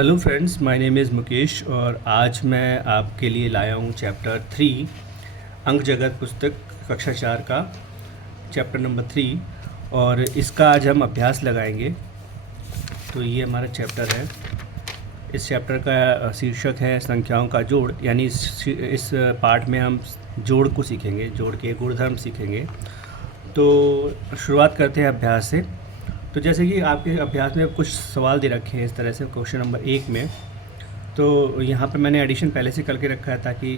Hello friends, my name is Mukesh और आज मैं आपके लिए लाया हूँ चैप्टर 3 अंक जगत पुस्तक कक्षा 4 का चैप्टर नंबर 3 और इसका आज हम अभ्यास लगाएंगे। तो ये हमारा चैप्टर है। इस चैप्टर का शीर्षक है संख्याओं का जोड़, यानी इस पार्ट में हम जोड़ को सीखेंगे, जोड़ के गुणधर्म सीखेंगे। तो शुरुआत करते हैं अभ्यास से। तो जैसे कि आपके अभ्यास में कुछ सवाल दे रखे हैं इस तरह से क्वेश्चन नंबर 1 में। तो यहाँ पर मैंने एडिशन पहले से करके रखा है ताकि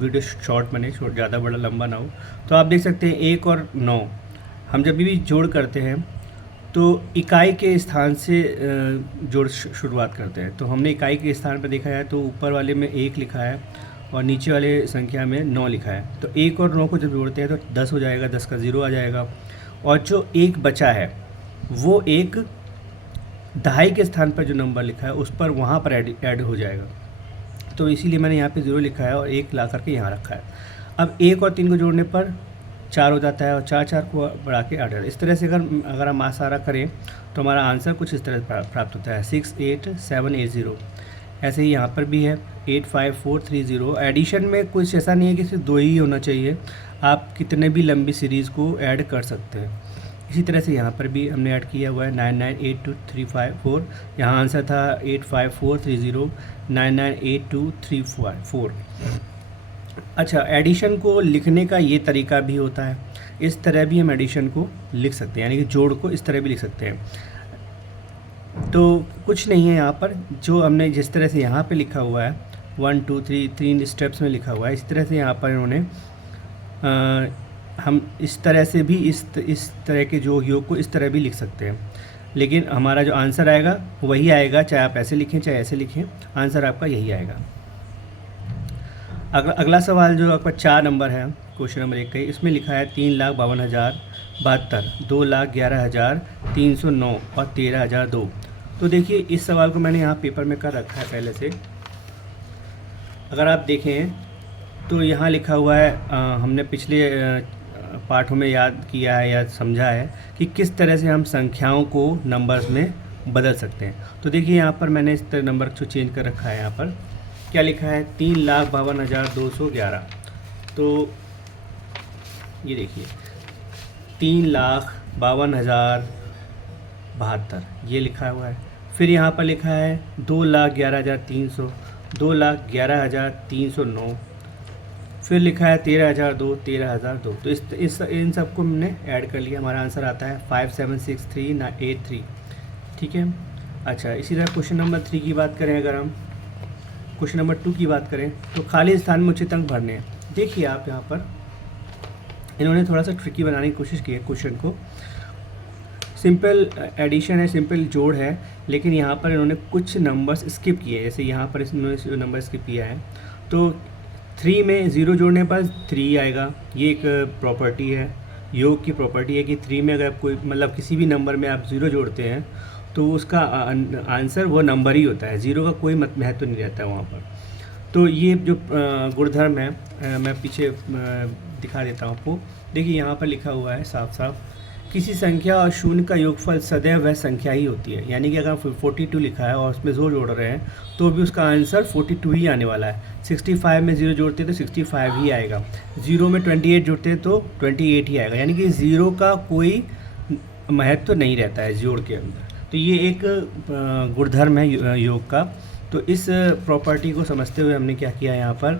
वीडियो शॉर्ट बने, ज़्यादा बड़ा लंबा ना हो। तो आप देख सकते हैं 1 और 9 हम जब भी जोड़ करते हैं तो इकाई के स्थान से जोड़ शुरुआत करते हैं। तो हमने इकाई के स्थान पर देखा है तो ऊपर वाले में 1 लिखा है और नीचे वाले संख्या में 9 लिखा है। तो 1 और 9 को जब जोड़ते हैं तो 10 हो जाएगा, 10 का 0 आ जाएगा और जो 1 बचा है वो एक दहाई के स्थान पर जो नंबर लिखा है उस पर वहाँ पर ऐड हो जाएगा। तो इसीलिए मैंने यहाँ पे 0 लिखा है और 1 ला करके यहाँ रखा है। अब 1 और 3 को जोड़ने पर 4 हो जाता है और 4 को बढ़ा के 8 इस तरह से अगर हम आसारा करें तो हमारा आंसर कुछ इस तरह प्राप्त होता है 68780। ऐसे ही यहाँ पर भी है 85430। एडिशन में कुछ ऐसा नहीं है कि सिर्फ 2 ही होना चाहिए, आप कितने भी लंबी सीरीज़ को ऐड कर सकते हैं। इसी तरह से यहाँ पर भी हमने ऐड किया हुआ है 9982354। यहाँ आंसर था 85430 9982354। अच्छा, एडिशन को लिखने का ये तरीका भी होता है, इस तरह भी हम एडिशन को लिख सकते हैं, यानी कि जोड़ को इस तरह भी लिख सकते हैं। तो कुछ नहीं है यहाँ पर, जो हमने जिस तरह से यहाँ पे लिखा हुआ है 1 2 3 3 स्टेप्स में लिखा हुआ है, इस तरह से यहाँ पर इन्होंने हम इस तरह से भी इस तरह के जो योग को इस तरह भी लिख सकते हैं, लेकिन हमारा जो आंसर आएगा वही आएगा, चाहे आप ऐसे लिखें चाहे ऐसे लिखें, आंसर आपका यही आएगा। अगला सवाल जो आपका 4 नंबर है, क्वेश्चन नंबर 1 का, इसमें लिखा है 3,52,072, 2,11,309 और 13,002। तो देखिए इस सवाल को मैंने यहाँ पेपर में कर रखा है पहले से। अगर आप देखें तो यहाँ लिखा हुआ है, हमने पिछले पाठों में याद किया है या समझा है कि किस तरह से हम संख्याओं को नंबर्स में बदल सकते हैं। तो देखिए यहाँ पर मैंने इस तरह नंबर को चेंज कर रखा है। यहाँ पर क्या लिखा है 3,52,211। तो ये देखिए 3,52,072 ये लिखा हुआ है। फिर यहाँ पर लिखा है 2,11,300, 2,11,309। फिर लिखा है 13,002, 13,002। तो इन सबको हमने ऐड कर लिया, हमारा आंसर आता है 576383। ठीक है। अच्छा, इसी तरह क्वेश्चन नंबर 3 की बात करें, अगर हम क्वेश्चन नंबर 2 की बात करें तो खाली स्थान में उचित अंक भरने हैं। देखिए आप यहाँ पर इन्होंने थोड़ा सा ट्रिकी बनाने की कोशिश की है क्वेश्चन को। सिंपल एडिशन है, सिंपल जोड़ है, लेकिन यहाँ पर इन्होंने कुछ नंबर्स स्किप किए हैं। जैसे यहाँ पर इन्होंने नंबर स्किप किया है तो 3 में 0 जोड़ने पर 3 आएगा। ये एक प्रॉपर्टी है, योग की प्रॉपर्टी है कि 3 में अगर कोई मतलब किसी भी नंबर में आप 0 जोड़ते हैं तो उसका आंसर वो नंबर ही होता है, 0 का कोई महत्व नहीं रहता है वहाँ पर। तो ये जो गुणधर्म है मैं पीछे दिखा देता हूँ आपको। देखिए यहाँ पर लिखा हुआ है साफ साफ, किसी संख्या और शून्य का योगफल सदैव वह संख्या ही होती है। यानी कि अगर 42 लिखा है और उसमें 0 जोड़ रहे हैं तो भी उसका आंसर 42 ही आने वाला है। 65 में 0 जोड़ते हैं तो 65 ही आएगा, 0 में 28 जोड़ते हैं तो 28 ही आएगा। यानी कि 0 का कोई महत्व नहीं रहता है जोड़ के अंदर। तो ये एक गुणधर्म है योग का। तो इस प्रॉपर्टी को समझते हुए हमने क्या किया यहाँ पर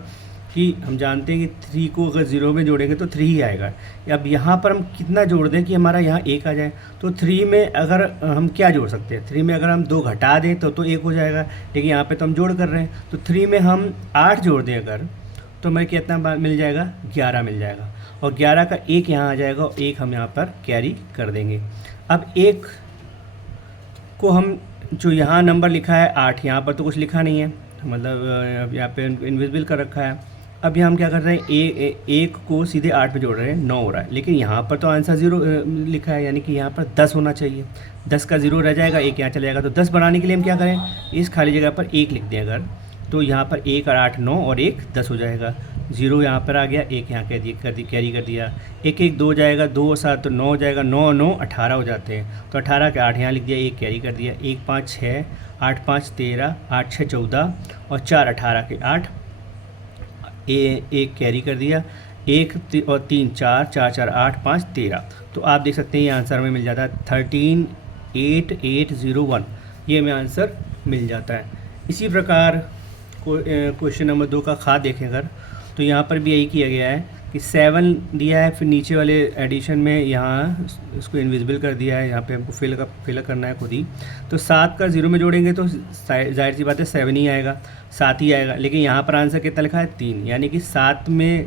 कि हम जानते हैं कि 3 को अगर 0 में जोड़ेंगे तो 3 ही आएगा। अब यहाँ पर हम कितना जोड़ दें कि हमारा यहाँ 1 आ जाए। तो 3 में अगर हम क्या जोड़ सकते हैं, 3 में अगर हम 2 घटा दें तो 1 हो जाएगा, लेकिन यहाँ पे तो हम जोड़ कर रहे हैं। तो 3 में हम 8 जोड़ दें अगर, तो हमें कितना मिल जाएगा, 11 मिल जाएगा। और 11 का 1 यहाँ आ जाएगा और 1 हम यहाँ पर कैरी कर देंगे। अब 1 को हम, जो यहाँ नंबर लिखा है 8, यहाँ पर तो कुछ लिखा नहीं है, मतलब यहाँ पे इनविजिबल कर रखा है। अब यहाँ हम क्या कर रहे हैं, एक को सीधे 8 में जोड़ रहे हैं, 9 हो रहा है, लेकिन यहाँ पर तो आंसर 0 लिखा है, यानी कि यहाँ पर 10 होना चाहिए। 10 का 0 रह जाएगा, 1 यहाँ चला जाएगा। तो 10 बनाने के लिए हम क्या करें, इस खाली जगह पर 1 लिख दें अगर, तो यहाँ पर 1 और 8 9 और 1 10 हो जाएगा। 0 यहाँ पर आ गया, 1 यहाँ कैरी कर दिया। 1 1 2 जाएगा, 2 और 7 तो 9 हो जाएगा, 9 9 18 हो जाते हैं। तो 18 के 8 यहाँ लिख दिया, 1 कैरी कर दिया। 1 5 6 8 5 13, 8 6 14 और 4 18 के 8, एक कैरी कर दिया, एक और 3 4, 4 4 8 5 13। तो आप देख सकते हैं ये आंसर में मिल जाता है 138801, ये हमें आंसर मिल जाता है। इसी प्रकार क्वेश्चन नंबर 2 का खा देखें अगर, तो यहाँ पर भी यही किया गया है कि 7 दिया है, फिर नीचे वाले एडिशन में यहाँ इसको इनविजिबल कर दिया है, यहाँ पे हमको फिल करना है खुद ही। तो 7 का 0 में जोड़ेंगे तो जाहिर सी बात है 7 ही आएगा, 7 ही आएगा। लेकिन यहाँ पर आंसर कितना लिखा है 3, यानी कि 7 में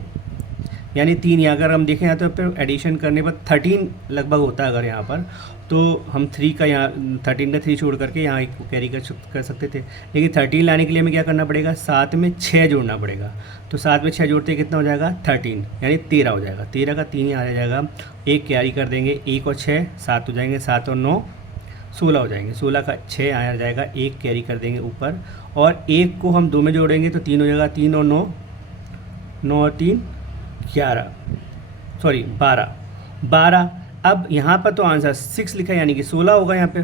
यानी 3, यहाँ अगर हम देखें यहाँ तो फिर एडिशन करने पर 13 लगभग होता है अगर यहाँ पर, तो हम 3 का यहाँ 13 का 3 छोड़ करके यहाँ एक कैरी कर सकते थे। लेकिन 13 लाने के लिए हमें क्या करना पड़ेगा, 7 में 6 जोड़ना पड़ेगा। तो 7 में 6 जोड़ते कितना हो जाएगा 13, यानी 13 हो जाएगा। 13 का 3 यहाँ आ जाएगा, एक कैरी कर देंगे, 1 और 6 7 हो जाएंगे, 7 और 9 16 हो जाएंगे। 16 का 6 आ जाएगा, एक कैरी कर देंगे ऊपर, और एक को हम 2 में जोड़ेंगे तो 3 हो जाएगा, 3 और 9, 9 और 3 11, सॉरी 12। अब यहाँ पर तो आंसर 6 लिखा है, यानी कि 16 होगा यहाँ पे।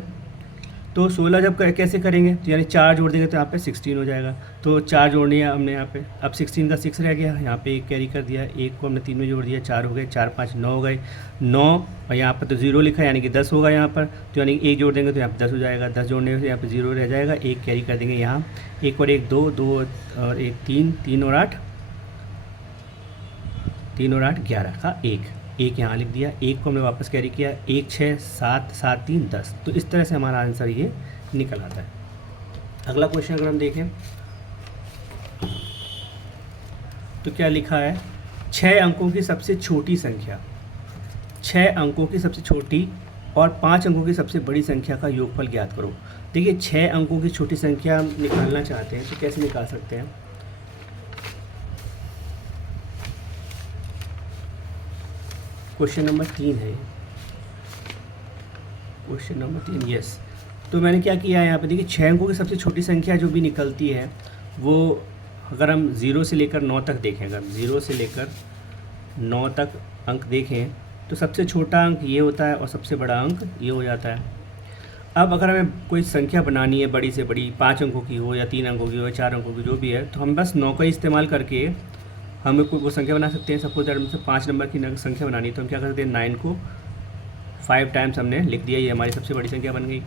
तो 16 जब कैसे करेंगे, तो यानी 4 जोड़ देंगे तो यहाँ पे 16 हो जाएगा। तो 4 जोड़नी है हमने यहाँ पे, अब 16 का 6 रह गया, यहाँ पे एक कैरी कर दिया, एक को हमने 3 में जोड़ दिया, 4 हो गए, 4 5 9 हो गए, 9, और यहाँ पर तो 0 लिखा है यानी कि 10 होगा यहाँ पर। तो यानी एक जोड़ देंगे तो यहाँ पर 10 हो जाएगा, 10 जोड़ने से यहाँ पर 0 रह जाएगा, एक कैरी कर देंगे यहाँ, एक और एक 2, 2 और एक 3, 3 और 8 11 का एक यहाँ लिख दिया, एक को हमने वापस कैरी किया, 1 6 7 7 3 10। तो इस तरह से हमारा आंसर ये निकल आता है। अगला क्वेश्चन अगर हम देखें तो क्या लिखा है, 6 अंकों की सबसे छोटी संख्या, 6 अंकों की सबसे छोटी और 5 अंकों की सबसे बड़ी संख्या का योगफल ज्ञात करो। देखिए 6 अंकों की छोटी संख्या हम निकालना चाहते हैं तो कैसे निकाल सकते हैं। क्वेश्चन नंबर 3 है, क्वेश्चन नंबर 3, यस। तो मैंने क्या किया है यहाँ पे, देखिए 6 अंकों की सबसे छोटी संख्या जो भी निकलती है वो, अगर हम 0 से लेकर 9 तक देखें, अगर 0 से लेकर 9 तक अंक देखें तो सबसे छोटा अंक ये होता है और सबसे बड़ा अंक ये हो जाता है। अब अगर हमें कोई संख्या बनानी है बड़ी से बड़ी, 5 अंकों की हो या 3 अंकों की हो या 4 अंकों की जो भी है, तो हम बस 9 का इस्तेमाल करके हमें कोई वो संख्या बना सकते हैं। सपोज दैट हमसे 5 नंबर की संख्या बनानी है तो हम क्या कर सकते हैं, 9 को 5 टाइम्स हमने लिख दिया, ये हमारी सबसे बड़ी संख्या बन गई।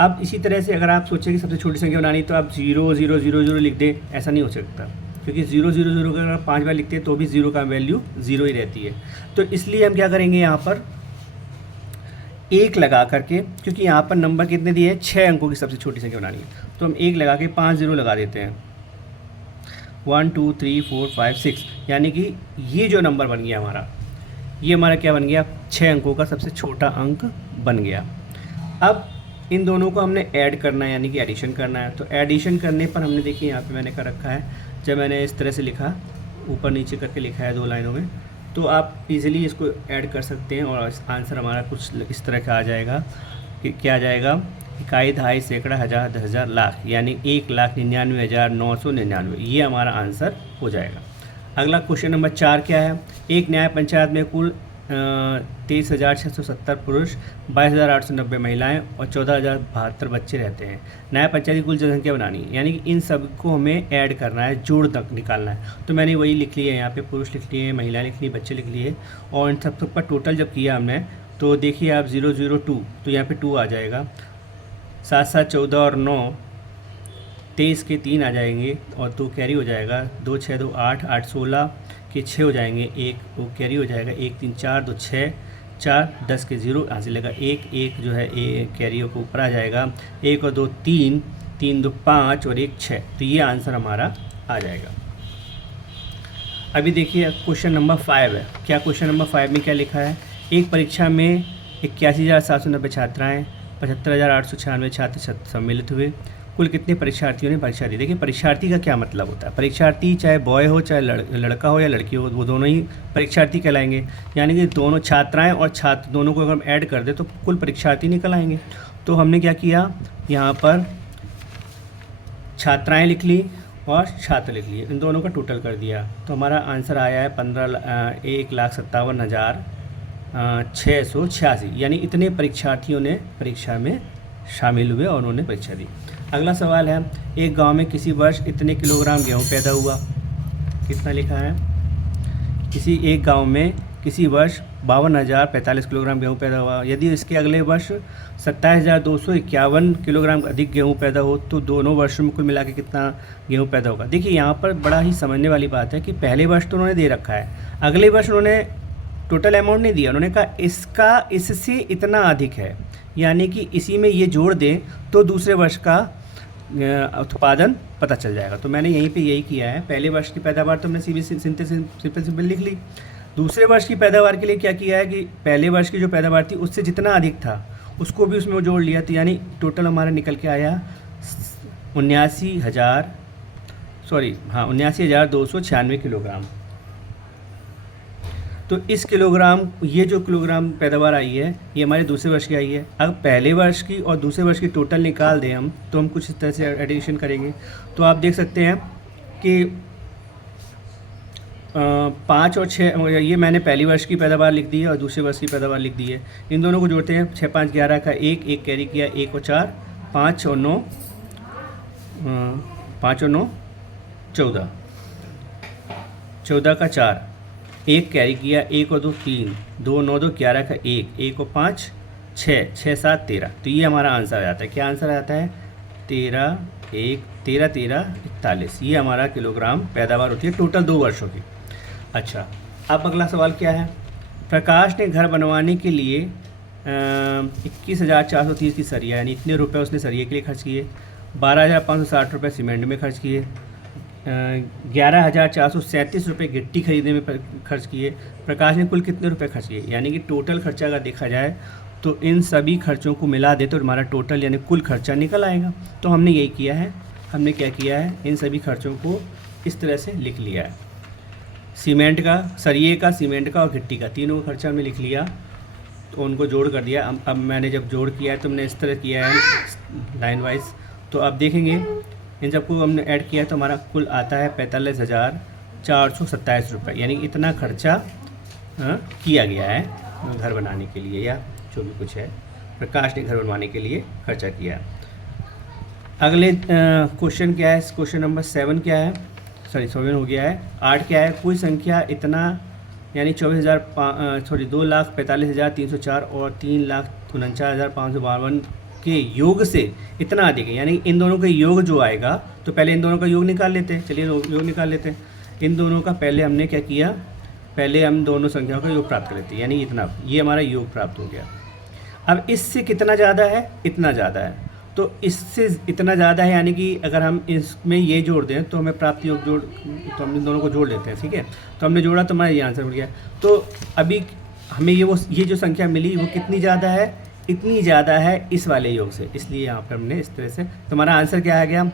अब इसी तरह से अगर आप सोचें कि सबसे छोटी संख्या बनानी तो आप 0 0 0 0 लिख दें, ऐसा नहीं हो सकता, क्योंकि 0 0 0 का अगर 5 बार लिखते हैं तो भी 0 का वैल्यू 0 ही रहती है। तो इसलिए हम क्या करेंगे यहाँ पर 1 लगा करके, क्योंकि यहाँ पर नंबर कितने दिए हैं, 6 अंकों की सबसे छोटी संख्या बनानी है, तो हम 1 लगा के 5 0 लगा देते हैं, 1 2 3 4 5 6, यानी कि ये जो नंबर बन गया हमारा, ये हमारा क्या बन गया, 6 अंकों का सबसे छोटा अंक बन गया। अब इन दोनों को हमने ऐड करना है, यानी कि एडिशन करना है। तो एडिशन करने पर हमने देखिए यहाँ पे मैंने कर रखा है, जब मैंने इस तरह से लिखा, ऊपर नीचे करके लिखा है 2 लाइनों में, तो आप इजीली इसको ऐड कर सकते हैं और आंसर हमारा कुछ इस तरह का आ जाएगा कि क्या आ जाएगा, इकाई, दहाई, सैकड़ा, हज़ार, 10,000, लाख, यानी 1,99,999, ये हमारा आंसर हो जाएगा। अगला क्वेश्चन नंबर 4 क्या है, एक न्याय पंचायत में कुल 23,670 पुरुष, 22,890 महिलाएं और 14,072 बच्चे रहते हैं। न्याय पंचायत की कुल जनसंख्या बनानी है, यानी कि इन सब को हमें ऐड करना है, जोड़ तक निकालना है। तो मैंने वही लिख लिया है यहाँ पे, पुरुष लिख लिए, महिलाएं लिख ली, बच्चे लिख लिए, और इन सब पर टोटल जब किया हमने तो देखिए आप 002, तो यहाँ पे 2 आ जाएगा, 7 7 14 और 9 23 के 3 आ जाएंगे और 2 कैरी हो जाएगा, 2 6 2 8 8 16 के 6 हो जाएंगे, एक वो कैरी हो जाएगा, 1 3 4 2 6 4 10 के 0 हासिल लगा, एक जो है कैरी को ऊपर आ जाएगा, 1 और 2 3 3 2 5 और 1 6, तो ये आंसर हमारा आ जाएगा। अभी देखिए क्वेश्चन नंबर 5 है, क्या क्वेश्चन नंबर 5 में क्या लिखा है, एक परीक्षा में 81,790 छात्राएँ, 75,896 छात्र सम्मिलित हुए, कुल कितने परीक्षार्थियों ने परीक्षा दी। देखिए परीक्षार्थी का क्या मतलब होता है, परीक्षार्थी चाहे बॉय हो चाहे लड़का हो या लड़की हो, वो दोनों ही परीक्षार्थी कहलाएंगे, यानी कि दोनों छात्राएं और छात्र दोनों को अगर हम ऐड कर दे तो कुल परीक्षार्थी निकल आएंगे। तो हमने क्या किया, यहाँ पर छात्राएँ लिख ली और छात्र लिख लिए, इन दोनों का टोटल कर दिया, तो हमारा आंसर आया है 1,57,686, यानी इतने परीक्षार्थियों ने परीक्षा में शामिल हुए और उन्होंने परीक्षा दी। अगला सवाल है, एक गांव में किसी वर्ष इतने किलोग्राम गेहूँ पैदा हुआ। कितना लिखा है? किसी एक गांव में किसी वर्ष 52,045 किलोग्राम गेहूँ पैदा हुआ। यदि इसके अगले वर्ष 27,251 किलोग्राम अधिक गेहूँ पैदा हो तो दोनों वर्षों में कुल मिला के कितना गेहूँ पैदा होगा। देखिए यहाँ पर बड़ा ही समझने वाली बात है कि पहले वर्ष तो उन्होंने दे रखा है, अगले वर्ष उन्होंने टोटल अमाउंट नहीं दिया, उन्होंने कहा इसका इससे इतना अधिक है, यानी कि इसी में ये जोड़ दें तो दूसरे वर्ष का उत्पादन पता चल जाएगा। तो मैंने यहीं पे यही किया है, पहले वर्ष की पैदावार तो हमने सिंपल लिख ली। दूसरे वर्ष की पैदावार के लिए क्या किया है कि पहले वर्ष की जो पैदावार थी उससे जितना अधिक था उसको भी उसमें जोड़ लिया, तो यानी टोटल हमारा निकल के आया 79,296 किलोग्राम। तो इस किलोग्राम, ये जो किलोग्राम पैदावार आई है ये हमारे दूसरे वर्ष की आई है। अब पहले वर्ष की और दूसरे वर्ष की टोटल निकाल दें हम, तो हम कुछ इस तरह से एडिशन करेंगे। तो आप देख सकते हैं कि 5 और 6, ये मैंने पहली वर्ष की पैदावार लिख दी है और दूसरे वर्ष की पैदावार लिख दी है। इन दोनों को जोड़ते हैं, 6 5 11 का एक कैरी किया, 1 और 4, 5 और 9 14, 14 का 4, 1 कैरी किया, 1 और 2 3, 2 9 2 11 का 1 और 5 6, 6 7 13। तो ये हमारा आंसर आ जाता है। क्या आंसर आता है? 13 41 ये हमारा किलोग्राम पैदावार होती है टोटल 2 वर्षों की। अच्छा, अब अगला सवाल क्या है? प्रकाश ने घर बनवाने के लिए 21,430 की सरिया, यानी इतने रुपए उसने सरिये के लिए खर्च किए। 12,560 रुपये सीमेंट में खर्च किए। 11,437 रुपये गिट्टी खरीदने में खर्च किए। प्रकाश ने कुल कितने रुपए खर्च किए? यानी कि टोटल खर्चा अगर देखा जाए तो इन सभी खर्चों को मिला दे तो हमारा टोटल यानी कुल खर्चा निकल आएगा। तो हमने यही किया है। हमने क्या किया है? इन सभी खर्चों को इस तरह से लिख लिया है। सीमेंट का, सरिये का, सीमेंट का और गिट्टी का, तीनों का खर्चा हमने लिख लिया, तो उनको जोड़ कर दिया। अब मैंने जब जोड़ किया है तो हमने इस तरह किया है लाइन वाइज। तो अब देखेंगे इन सबको हमने ऐड किया तो हमारा कुल आता है 45,427 रुपये, यानी इतना खर्चा किया गया है घर बनाने के लिए, या जो भी कुछ है प्रकाश ने घर बनवाने के लिए खर्चा किया। अगले क्वेश्चन क्या है? क्वेश्चन नंबर 7 क्या है? 7 हो गया है। 8 क्या है? कोई संख्या इतना यानी 2,45,304 और 3,49,552 के योग से इतना अधिक है, यानी इन दोनों का योग जो आएगा, तो पहले इन दोनों का योग निकाल लेते हैं। चलिए योग निकाल लेते हैं। इन दोनों का पहले हमने क्या किया? पहले हम दोनों संख्याओं का योग प्राप्त कर लेते हैं, यानी इतना, ये हमारा योग प्राप्त हो गया। अब इससे कितना ज़्यादा है? इतना ज़्यादा है। तो इससे इतना ज़्यादा है यानी कि अगर हम इसमें ये जोड़ दें तो हमें प्राप्त योग जोड़, तो हम इन दोनों को जोड़ लेते हैं, ठीक है। तो हमने जोड़ा तो हमारा ये आंसर मिल गया। तो अभी हमें ये जो संख्या मिली वो कितनी ज़्यादा है? इतनी ज़्यादा है इस वाले योग से, इसलिए यहाँ पर हमने इस तरह से, तो हमारा आंसर क्या आ गया?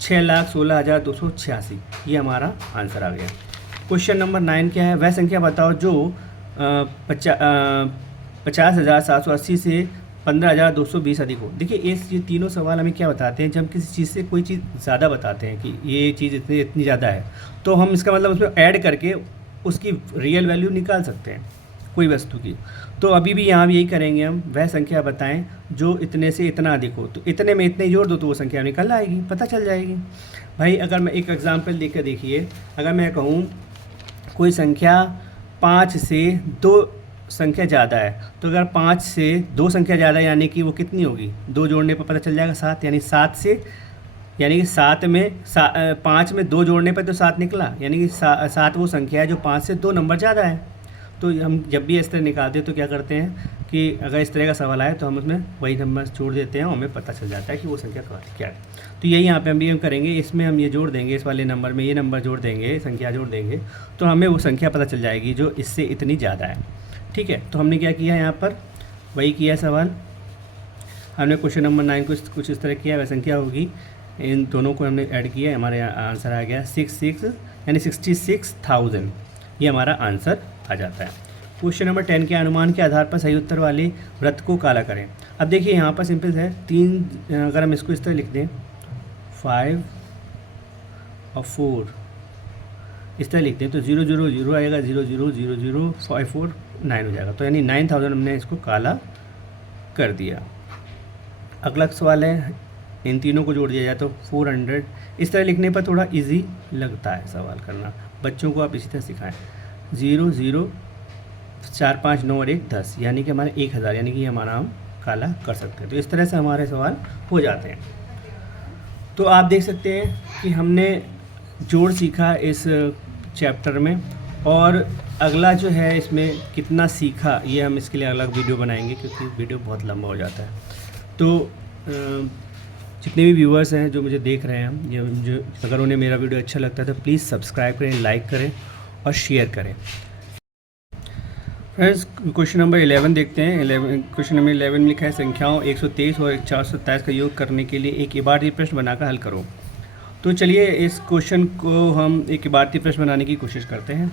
6,16,286, ये हमारा आंसर आ गया। क्वेश्चन नंबर 9 क्या है? वह संख्या बताओ जो 50,780 से 15,220 अधिक हो। देखिए ये तीनों सवाल हमें क्या बताते हैं, जब हम किसी चीज़ से कोई चीज़ ज़्यादा बताते हैं कि ये चीज़ इतनी ज़्यादा है, तो हम इसका मतलब उसमें ऐड करके उसकी रियल वैल्यू निकाल सकते हैं कोई वस्तु की। तो अभी भी यहाँ यही करेंगे हम। वह संख्या बताएं जो इतने से इतना अधिक हो, तो इतने में इतने जोड़ दो तो वो संख्या निकल आएगी, पता चल जाएगी। भाई अगर मैं एक एग्जांपल देकर देखिए, अगर मैं कहूँ कोई संख्या 5 से 2 संख्या ज़्यादा है, तो अगर 5 से 2 संख्या ज़्यादा है यानी कि वो कितनी होगी? 2 जोड़ने पर पता चल जाएगा 7, यानी 7 से, यानी कि 7 में 5 में 2 जोड़ने पर तो 7 निकला, यानी कि 7 वो संख्या है जो 5 से 2 नंबर ज़्यादा है। तो हम जब भी इस तरह निकालते हैं तो क्या करते हैं कि अगर इस तरह का सवाल आए तो हम उसमें वही नंबर जोड़ देते हैं और हमें पता चल जाता है कि वो संख्या क्या है। तो यही यहाँ पे हम भी करेंगे, इसमें हम ये जोड़ देंगे, इस वाले नंबर में ये नंबर जोड़ देंगे, संख्या जोड़ देंगे, तो हमें वो संख्या पता चल जाएगी जो इससे इतनी ज़्यादा है, ठीक है। तो हमने क्या किया यहाँ पर? वही किया सवाल हमने। क्वेश्चन नंबर 9 को कुछ इस तरह किया, वह संख्या होगी, इन दोनों को हमने ऐड किया, हमारे आंसर आ गया 66,000, ये हमारा आंसर आ जाता है। क्वेश्चन नंबर 10 के अनुमान के आधार पर सही उत्तर वाले वृत्त को काला करें। अब देखिए यहाँ पर सिंपल है, 3, अगर हम इसको इस तरह लिख दें 5 और 4 इस तरह लिखते हैं तो 0 0 0 आएगा, 0 0 0 0 5 4 9 हो जाएगा। तो यानी 9,000 हमने इसको काला कर दिया। अगला सवाल है इन तीनों को जोड़ दिया जाए तो 400। इस तरह लिखने पर थोड़ा इजी लगता है सवाल करना। बच्चों को आप इसी तरह सिखाएं। 0 0 4 5 9 और 1 10, यानी कि हमारे 1000, यानी कि हमारा हम काला कर सकते हैं। तो इस तरह से हमारे सवाल हो जाते हैं। तो आप देख सकते हैं कि हमने जोड़ सीखा इस चैप्टर में, और अगला जो है इसमें कितना सीखा ये हम इसके लिए अलग वीडियो बनाएंगे, क्योंकि वीडियो बहुत लंबा हो जाता है। तो जितने भी व्यूअर्स हैं जो मुझे देख रहे हैं, या जो अगर उन्हें मेरा वीडियो अच्छा लगता है तो प्लीज़ सब्सक्राइब करें, लाइक करें और शेयर करें। फ्रेंड्स, क्वेश्चन नंबर 11 देखते हैं। क्वेश्चन नंबर 11 में लिखा है संख्याओं 123 और 427 का योग करने के लिए एक इबारती प्रश्न बनाकर हल करो। तो चलिए इस क्वेश्चन को हम एक इबारती प्रश्न बनाने की कोशिश करते हैं।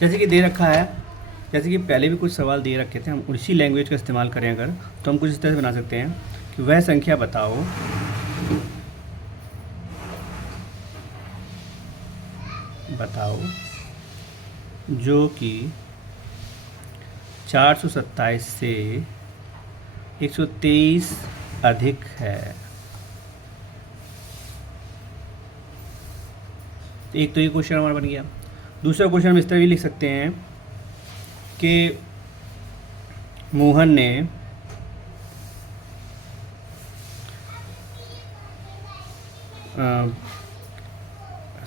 जैसे कि दे रखा है, जैसे कि पहले भी कुछ सवाल दे रखे थे, हम उसी लैंग्वेज का इस्तेमाल करें अगर, तो हम कुछ इस तरह से बना सकते हैं कि वह संख्या बताओ जो कि 427 से 123 अधिक है। एक तो ये क्वेश्चन हमारा बन गया। दूसरा क्वेश्चन हम इस तरह भी लिख सकते हैं कि मोहन ने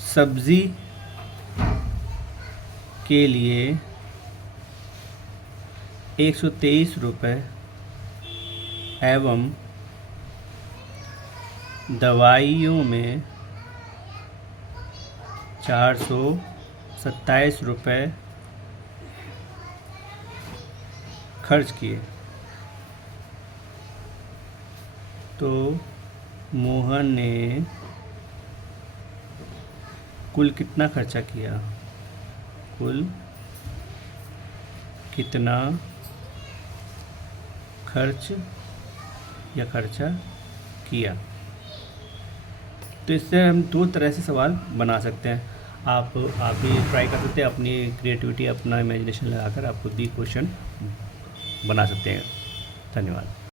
सब्जी के लिए 123 रुपये एवं दवाइयों में 427 रुपये खर्च किए। तो मोहन ने कुल कितना खर्चा किया, कुल कितना खर्चा किया। तो इससे हम दो तरह से सवाल बना सकते हैं। आप भी ट्राई कर सकते हैं, अपनी क्रिएटिविटी, अपना इमेजिनेशन लगाकर आप खुद भी क्वेश्चन बना सकते हैं। धन्यवाद।